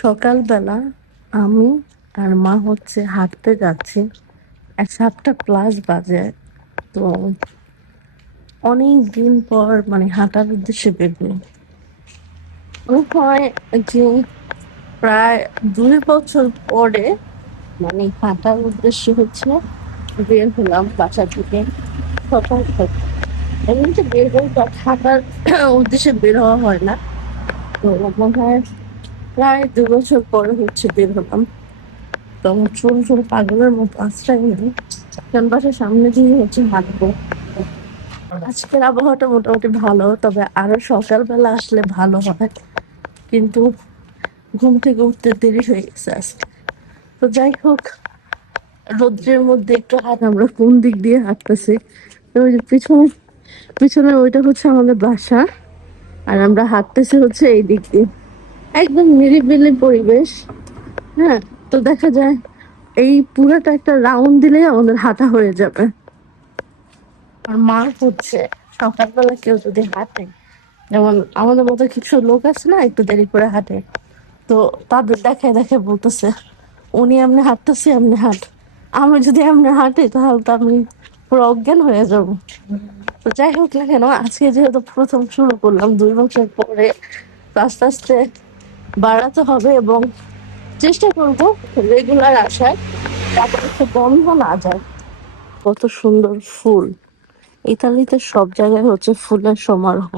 সকালবেলা আমি আর মা হচ্ছে হাঁটতে যাচ্ছি। 7টা প্লাস বাজে। তো অনেক দিন পর মানে হাঁটার উদ্দেশ্যে বেরোই। মনে হয় যে প্রায় 2 বছর পরে মানে হাঁটার উদ্দেশ্যে হচ্ছে বের হলাম বাসা থেকে। সকাল থেকে এমনিতে বের হই, বাট হাঁটার উদ্দেশ্যে বের হওয়া হয় না। তো মনে হয় প্রায় 2 বছর পরে হচ্ছে বের হলাম। তো আমার চুল চুল পাগলের মতো আশ্রয় নেই, কারণ বাসার সামনে দিয়ে হচ্ছে হাঁটবো। আজকের আবহাওয়াটা মোটামুটি ভালো, তবে আরো সকালবেলা আসলে ভালো হয়, কিন্তু ঘুম থেকে উঠতে দেরি হয়ে গেছে আজকে। তো যাই হোক, রোদ্রের মধ্যে একটু আমরা কোন দিক দিয়ে হাঁটতেছি, তো ওই যে পিছনে পিছনে ওইটা হচ্ছে আমাদের বাসা, আর আমরা হাঁটতেছি হচ্ছে এই দিক দিয়ে। একদম নিরিবিলি পরিবেশ। হ্যাঁ, তো দেখা যায় এই পুরাটা একটা রাউন্ড দিলে আমাদের হাঁটা হয়ে যাবে। আর মা হচ্ছে সকালবেলা কেউ যদি হাঁটে, যেমন আমাদের মতো কিছু লোক আছে না একটু দেরি করে হাঁটে, তো তাদের দেখে দেখে বলতেছে উনি এমনি হাঁটতেছে এমনি হাঁট। আমি যদি এমনি হাঁটি তাহলে তো আমি পুরো অজ্ঞান হয়ে যাব। তো যাই হোক না কেন, আজকে যেহেতু প্রথম শুরু করলাম 2 বছর পরে, তো আস্তে আস্তে বাড়াতে হবে এবং চেষ্টা করব রেগুলার আসার, তারপর হচ্ছে বন্ধ না যায়। কত সুন্দর ফুল! ইতালিতে সব জায়গায় হচ্ছে ফুলের সমারোহ।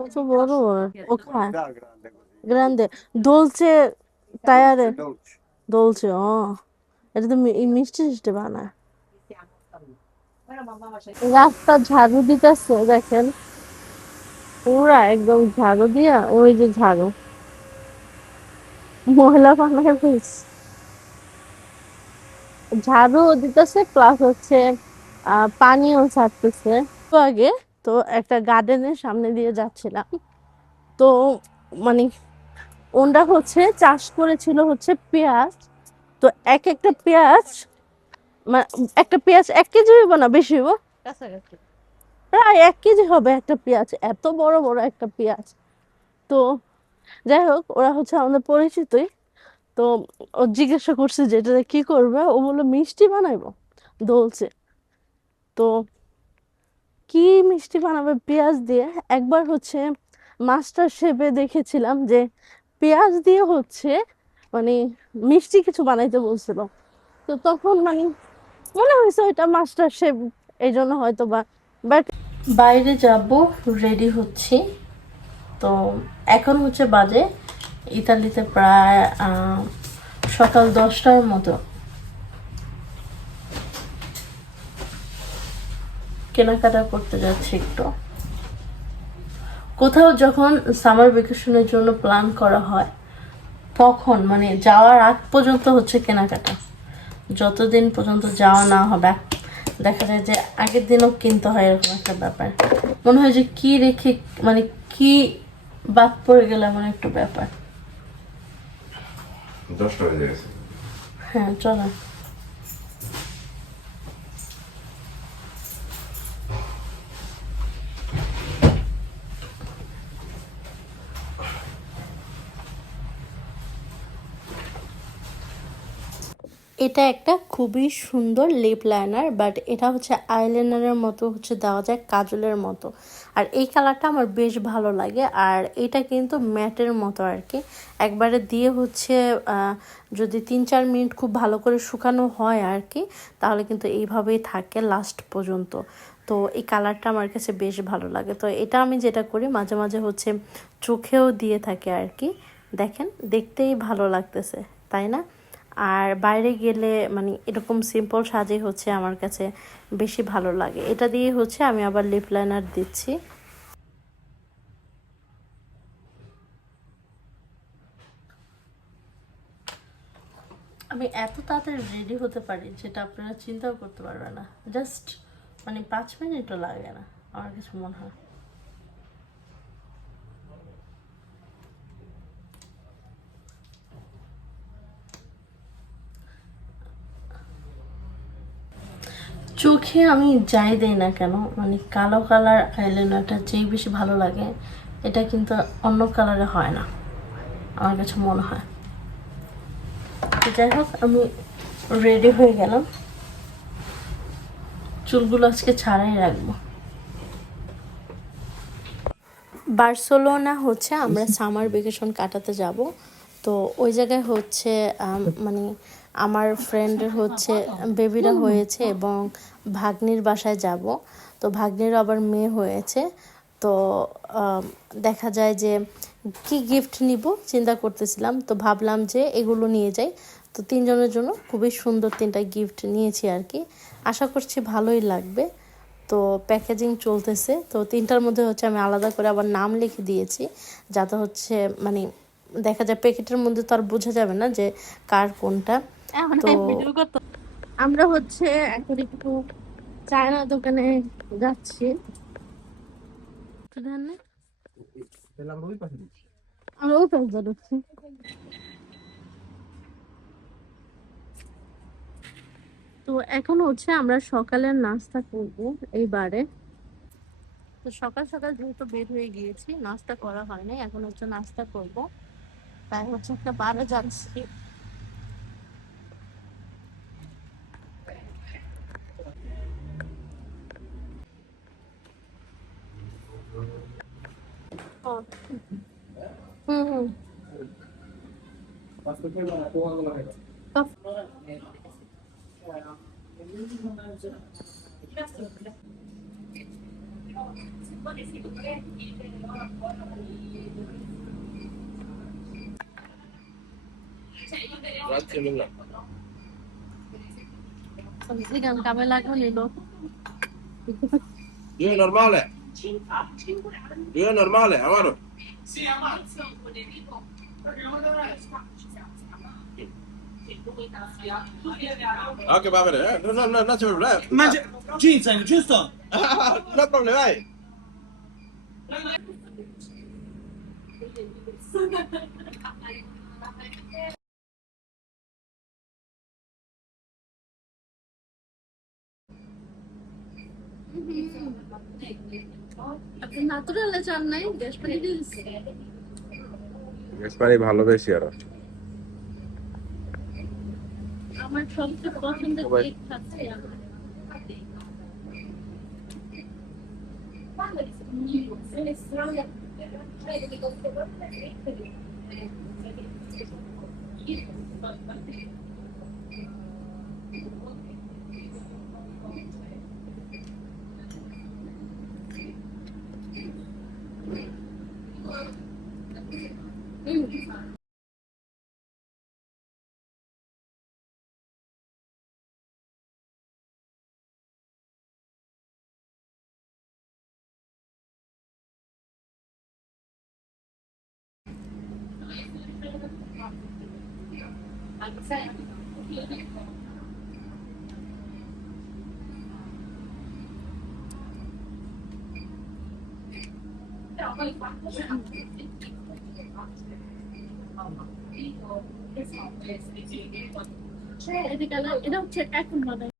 কত বড় ওখানে গ্রান্ডে দোলচে টায়ারে দোলছে। ও, এটা তো মিষ্টি মিষ্টি বানায়। রাস্তা ঝাড়ু দিতেছে দেখেন, পুরা একদম ঝাড়ু দিয়া, ওই যে ঝাড়ু মহিলা বানায় ফেলছে। ঝাড়ু দিতেছে প্লাস হচ্ছে পানিও ছাড়তেছে। তো আগে তো একটা গার্ডেনের সামনে দিয়ে যাচ্ছিলাম, তো মানে ওনরা হচ্ছে চাষ করেছিল হচ্ছে পেঁয়াজ। তো এক একটা পেঁয়াজ একটা পেঁয়াজ 1 কেজি হইব না, বেশি হইব, কাছাকাছি প্রায় 1 কেজি হবে একটা পেঁয়াজ, এত বড় বড় একটা পেঁয়াজ। তো যাই হোক, ওরা হচ্ছে আমাদের পরিচিতই। তো ও জিজ্ঞাসা করছে যে এটা দিয়ে কি করবে, ও বললো মিষ্টি বানাইবো দোলছে। তো কি মিষ্টি বানাবে পেঁয়াজ দিয়ে? একবার হচ্ছে মাস্টার শেফে দেখেছিলাম যে পেঁয়াজ দিয়ে হচ্ছে মানে মিষ্টি কিছু বানাইতে বলছিল। তো তখন মানে মনে হয়েছে ওইটা মাস্টার শেফ, এই জন্য হয়তো বা। বাট বাইরে যাব, রেডি হচ্ছি। তো এখন হচ্ছে বাজে ইতালিতে প্রায় সকাল 10টার মতো। কেনাকাটা করতে যাচ্ছি একটু। কোথাও যখন সামার ভ্যাকেশনের জন্য প্ল্যান করা হয়, তখন মানে যাওয়ার আগ পর্যন্ত হচ্ছে কেনাকাটা, যতদিন পর্যন্ত যাওয়া না হবে। দেখা যায় যে আগের দিনও কিনতে হয়, এরকম একটা ব্যাপার। মনে হয় যে কি রেখে মানে কি বাদ পড়ে গেলে এমন একটু ব্যাপার। 10টা বেজে গেছে। হ্যাঁ, চলো। এটা একটা খুবই সুন্দর লিপ লাইনার, বাট এটা হচ্ছে আইলাইনারের মতো হচ্ছে দেওয়া যায়, কাজলের মতো। আর এই কালারটা আমার বেশ ভালো লাগে। আর এটা কিন্তু ম্যাটের মতো আর কি, একবারে দিয়ে হচ্ছে যদি 3-4 মিনিট খুব ভালো করে শুকানো হয় আর কি, তাহলে কিন্তু এইভাবেই থাকে লাস্ট পর্যন্ত। তো এই কালারটা আমার কাছে বেশ ভালো লাগে। তো এটা আমি যেটা করি মাঝে মাঝে হচ্ছে চোখেও দিয়ে থাকে আর কি। দেখেন, দেখতেই ভালো লাগতেছে, তাই না? আর বাইরে গেলে মানে এরকম সিম্পল সাজে হচ্ছে আমার কাছে বেশি ভালো লাগে। এটা দিয়ে হচ্ছে আমি আবার লিপ লাইনার দিচ্ছি। আমি এত তাড়াতাড়ি রেডি হতে পারি যেটা আপনারা চিন্তাও করতে পারবেন না। জাস্ট মানে 5 মিনিটও লাগে না আমার কিছু মনে হয়। চোখে আমি যাই দেই না কেন, মানে কালো কালার আইলাইনারটা যেই বেশি ভালো লাগে, এটা কিন্তু অন্য কালারে হয় না আমার কাছে মনে হয়। তো যাই হোক, আমি রেডি হয়ে গেলাম, চুলগুলো আজকে ছাড়াই রাখবো। বার্সেলোনা হচ্ছে আমরা সামার ভ্যাকেশন কাটাতে যাব। তো ওই জায়গায় হচ্ছে মানে আমার ফ্রেন্ডের হচ্ছে বেবিরা হয়েছে এবং ভাগ্নির বাসায় যাব। তো ভাগ্নির আবার মেয়ে হয়েছে। তো দেখা যায় যে কি গিফট নিব চিন্তা করতেছিলাম, তো ভাবলাম যে এগুলো নিয়ে যাই। তো তিনজনের জন্য খুবই সুন্দর তিনটা গিফট নিয়েছি আর কি, আশা করছি ভালোই লাগবে। তো প্যাকেজিং চলতেছে, তো তিনটার মধ্যে হচ্ছে আমি আলাদা করে আবার নাম লিখে দিয়েছি, যাতে হচ্ছে মানে দেখা যায় প্যাকেটের মধ্যে তো আর বোঝা যাবে না যে কার কোনটা। তো আমরা হচ্ছে এখন একটু চায়না দোকানে যাচ্ছি। আমরা ওই পাশ যাচ্ছি। তো এখন হচ্ছে আমরা সকালের নাস্তা করব এইবারে। তো সকাল সকাল যেহেতু বের হয়ে গিয়েছি, নাস্তা করা হয়নি, এখন হচ্ছে নাস্তা করব, তাই হচ্ছে একটা বারে যাচ্ছি। হুম হুম। Due normale? Due normale, amaro? Ok, va bene, non c'è problema. Mangia ginseng, giusto? No problema, vai. আপনি ন্যাচারালে চান নাই, গ্যাস পানি দিয়েছি। গ্যাস পানি ভালোবেসি আরো। আমার সবচেয়ে পছন্দের কেক খাচ্ছি আমি। এটা হচ্ছে এখন বানাই।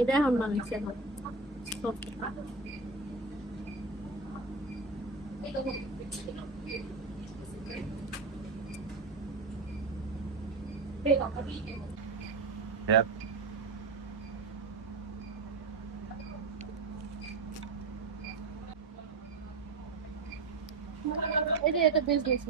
এটা এখন বানাইছে এখন। হ্যাঁ। এটা বিজনেস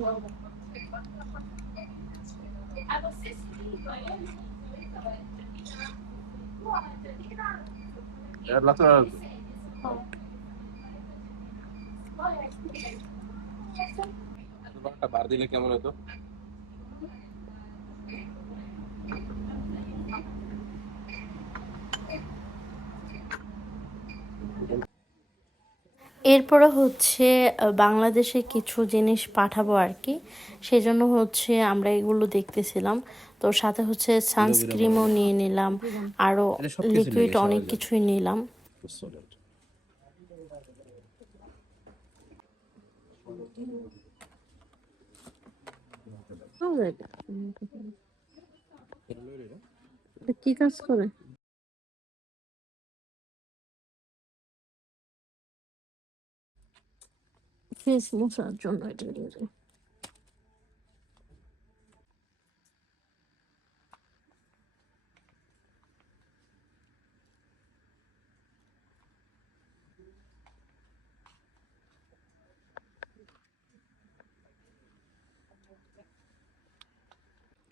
একটা বার দিলে কেমন হতো? এরপরে হচ্ছে বাংলাদেশে কিছু জিনিস পাঠাবো আর কি, সেজন্য হচ্ছে আমরা এগুলো দেখতেছিলাম। তো সাথে হচ্ছে সানস্ক্রিমও নিয়ে নিলাম, আরও লিকুইড অনেক কিছুই নিলাম। পাওয়া যায় না। এটা কি কাজ করে? ফেস মোছার জন্য এটা দিয়ে দেয়।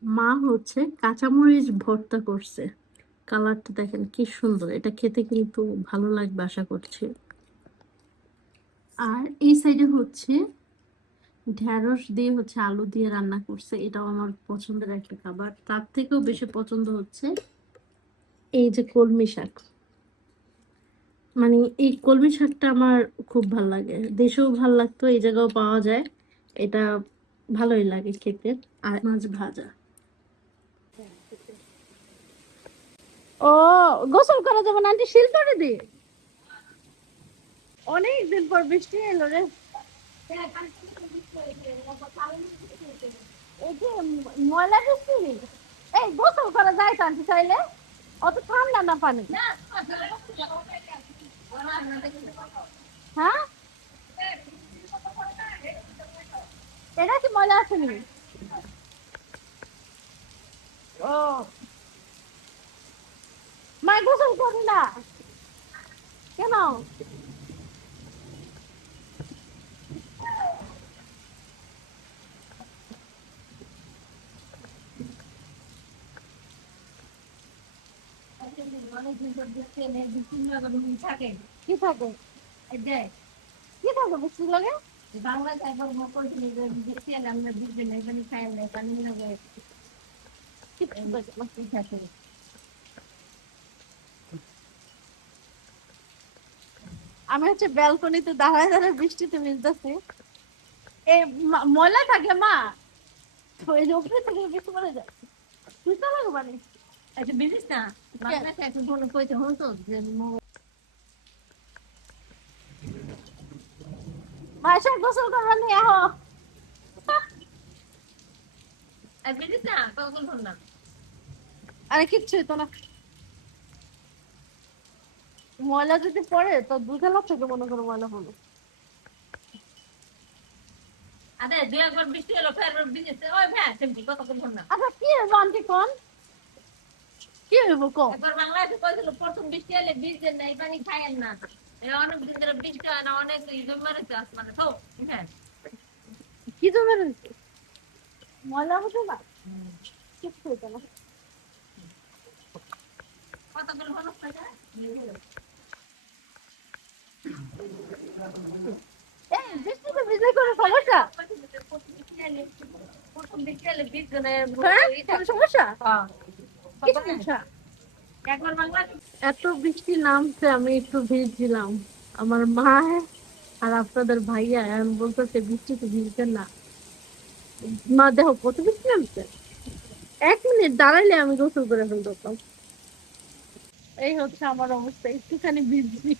মা হচ্ছে কাঁচামরিচ ভর্তা করছে। কালারটা দেখেন কি সুন্দর, এটা খেতে কিন্তু ভালো লাগবে আশা করছি। আর এই সাইডে হচ্ছে ঢেঁড়স দিয়ে হচ্ছে আলু দিয়ে রান্না করছে, এটাও আমার পছন্দের একটা খাবার। তার থেকেও বেশি পছন্দ হচ্ছে এই যে কলমি শাক। মানে এই কলমি শাকটা আমার খুব ভাল লাগে, দেশেও ভাল লাগতো, এই জায়গাও পাওয়া যায়, এটা ভালোই লাগে খেতে। আর মাছ ভাজা। ও, গোসল করা যাবে না আন্টি, শিল করে দি। অনেকদিন পর বৃষ্টি এলো রে। এই যে ময়লা বৃষ্টি, এই গোসল করা যায় তো আন্টি চাইলে, অত ঠান্ডা না পানি। হ্যাঁ, এটা কি ময়লা আসেনি? ও, মা গোসল করি না কেন? কি থাকে? কি থাকে বৃষ্টির লাগে? আমি হচ্ছে ব্যালকনিতে দাঁড়ায় দাঁড়ায় বৃষ্টিতে ভিজতেছি। এ ময়লা থাকে মা, তো এই যে উপরে থেকে বৃষ্টি পড়ে যায়, বুঝতে লাগে মানে। আচ্ছা বুঝিস না, বাংলাতে এখন কোনো কইতে হতো যে মাসে গোসল করবার নিয়ে আহ। আর বুঝিস না কখন করলাম, আরে কিচ্ছু হতো না। ময়লা যদি পড়ে তো দুধেলা থেকে মনে করো ময়লা হলো। আরে দুই একবার বৃষ্টি হলো ফের ভিজেছে, ওই ভ্যাঁ সেমনি কতক্ষণ না। আচ্ছা কি হইব আন্টি কোন, কি হইব কো? একবার বাংলাদেশে কইছিল প্রথম বৃষ্টি হলে ভিজেন না, এই পানি খায়েন না। এই অনেক দিন ধরে বৃষ্টি হয় না, অনেক ইঁদুর মারেছে আসমানে তো। হ্যাঁ, কি তো মেরেছে? ময়লা হতো না, কিচ্ছু হতো না। কতগুলো মানুষ থাকে? এই বৃষ্টিতে ভিজে কোনো সমস্যা? প্রথম বৃষ্টি হলে ভিজে, কোনো সমস্যা? হ্যাঁ, কি সমস্যা? একবার বাংলাদেশ এত বৃষ্টি নামছে, আমি একটু ভিজছিলাম। আমার মা আর আপনাদের ভাইয়া আমি বলতেছে বৃষ্টিতে ভিজতেন না। মা দেখো কত বৃষ্টি নামছে, 1 মিনিট দাঁড়াইলে আমি গোসল করে ফেলতাম। এই হচ্ছে আমার অবস্থা, একটুখানি ভিজছি।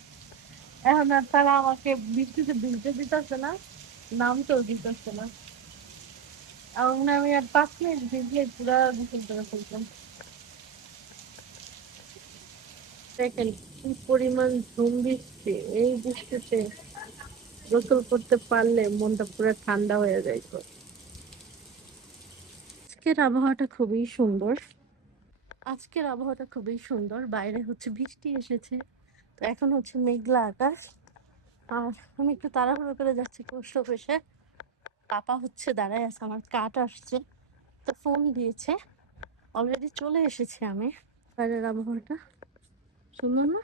এখন আর তারা আমাকে বৃষ্টিতে ভিজতে দিতেছে না, নামতেও দিতেছে না। এখন আমি আর 5 মিনিট ভিজলে পুরা গোসল করে ফেলতাম। দেখেন কি পরিমাণ ঝুম বৃষ্টি, এই বৃষ্টিতে গোসল করতে পারলে মনটা পুরো ঠান্ডা হয়ে যায়। আজকের আবহাওয়াটা খুবই সুন্দর, আজকের আবহাওয়াটা খুবই সুন্দর। বাইরে হচ্ছে বৃষ্টি এসেছে, তো এখন হচ্ছে মেঘলা আকাশ। আর আমি একটু তাড়াহুড়ো করে যাচ্ছি পোস্ট অফিসে। পাপা হচ্ছে দাঁড়ায় আছে, আমার কাট আসছে, তো ফোন দিয়েছে, অলরেডি চলে এসেছি আমি। বাইরের আবহাওয়াটা সুন্দর না?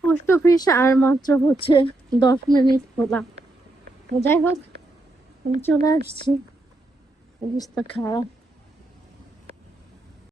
পোস্ট অফিস আর মাত্র হচ্ছে 10 মিনিট খোলা। যাই হোক, আমি চলে আসছি, অবস্থা খারাপ।